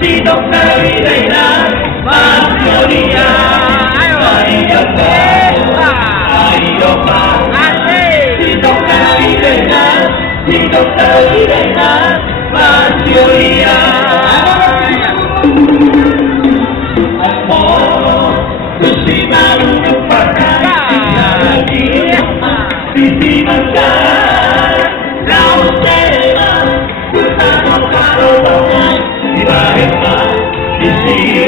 si no caerá mayoría. Ay, yo si no caerá mayoría. Amor, si malu pakai di mata kau sela bersama kau di bawah di sini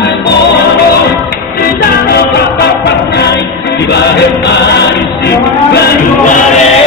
amor bersama kau pakai di bawah di sini baru ada